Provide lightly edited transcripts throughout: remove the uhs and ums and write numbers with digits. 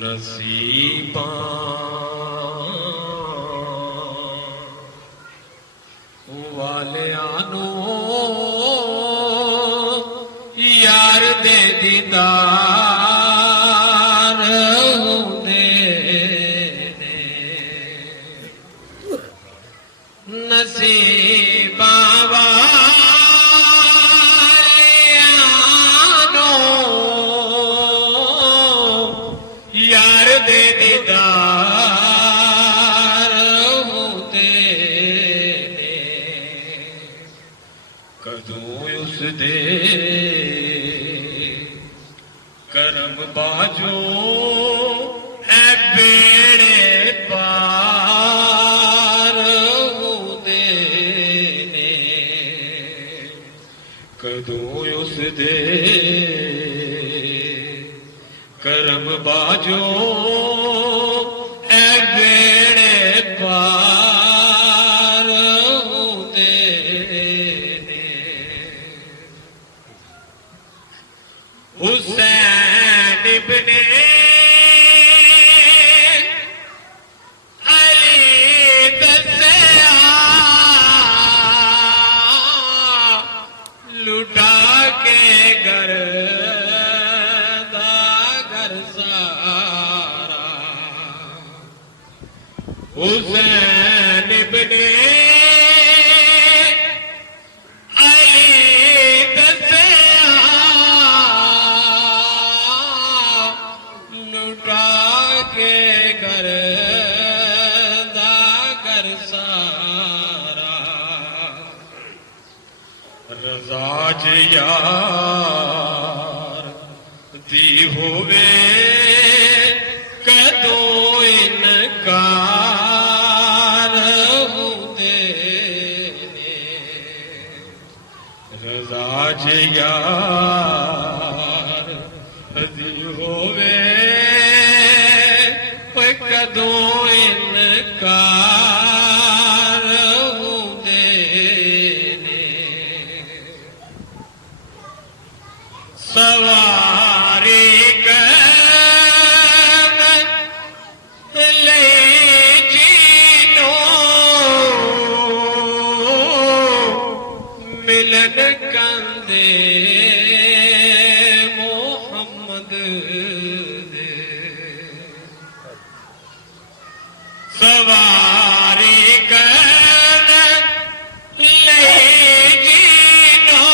नसीबां वालियां नूं यार दे दीदार हुंदे ने नसीबां वालियां नूं यार दे दीदार हुंदे ने कदों उस दे करम बाजो ऐ बेड़े पार हुंदे ने कदों उस दे करम बाजो ऐ बेड़े पार हुंदे ने हुसैन इब्ने अली दस्सिया लुटा के घर हुसैन इब्ने अली दस्सिया लुटा के घर दा घर सारा रज़ा ज यार दी होवे कदों इनकार रज़ा ज यार दी होवे कदों इनकार हुंदे ने सवारी मिलन कंदे मोहम्मद दे सवारी कर ले जीनो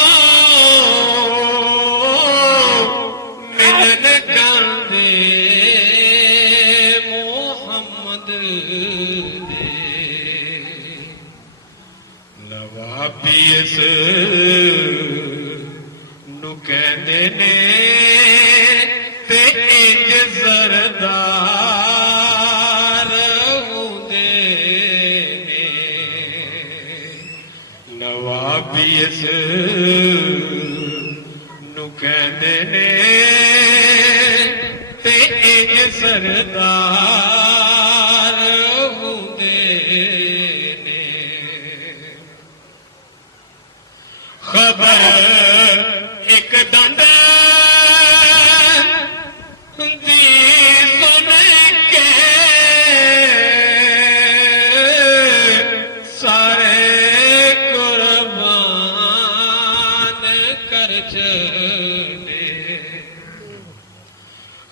मिलन कंदे मोहम्मद दे नवाबी इस नू कहंदे ने ते इंज सरदार हुंदे ने नवाबी इस नू कहंदे ने ते इंज सरदार हुंदे ने खबर एक दंड दी सुन के सारे कुर्बान कर छड़े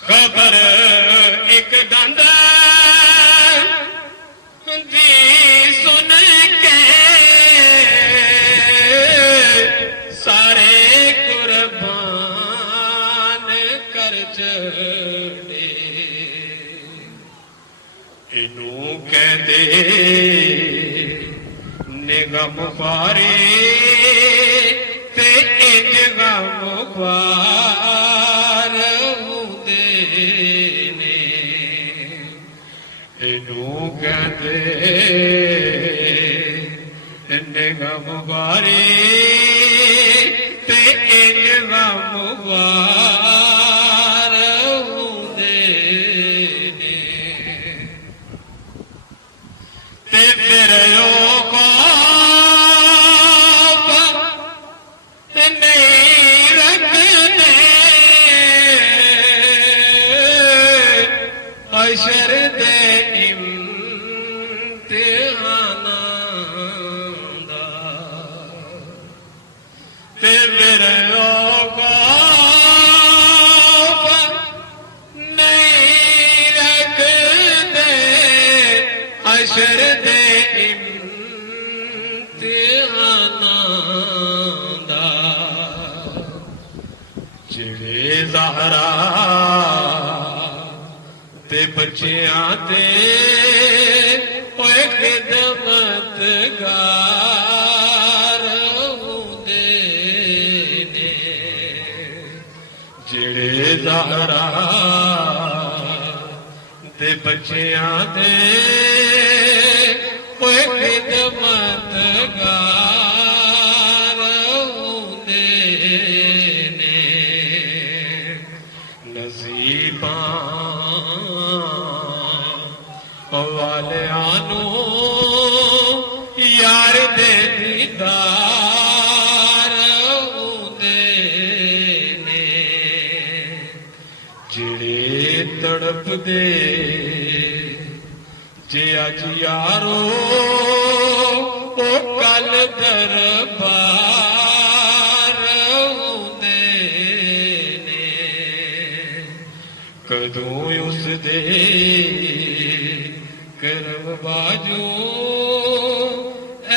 खबर एक दंड दी सुन के सारे कुर्बान कर छड़े इनू कहते निगम फारे ते इंज गम फार हुंदे ने इनू कहते निगम फारे नहीं रखने ਜਿਹੜੇ ਜ਼ਾਹਰਾ ਤੇ ਬੱਚਿਆਂ ਤੇ ਓਏ ਖਿਦਮਤਗਾਰ ਹੁੰਦੇ ਨੇ ਜਿਹੜੇ ਜ਼ਾਹਰਾ ਤੇ ਬੱਚਿਆਂ ਤੇ ਓਏ ਖਿਦਮਤਗਾਰ ਹੁੰਦੇ ਨੇ ਨਸੀਬਾਂ ਵਾਲਿਆਂ ਨੂੰ ਯਾਰ ਦੇ ਦੀਦਾਰ ਹੁੰਦੇ ਨੇ ਜਿਹੜੇ ਤੜਪਦੇ ਜੇ ਅੱਜ ਯਾਰੋ ਉਹ ਕੱਲ ਦਰਬਾਰ ਹੁੰਦੇ ਨੇ ਕਦੋਂ ਉਸ ਦੇ ਕਰਮ ਬਾਜੂ ਐ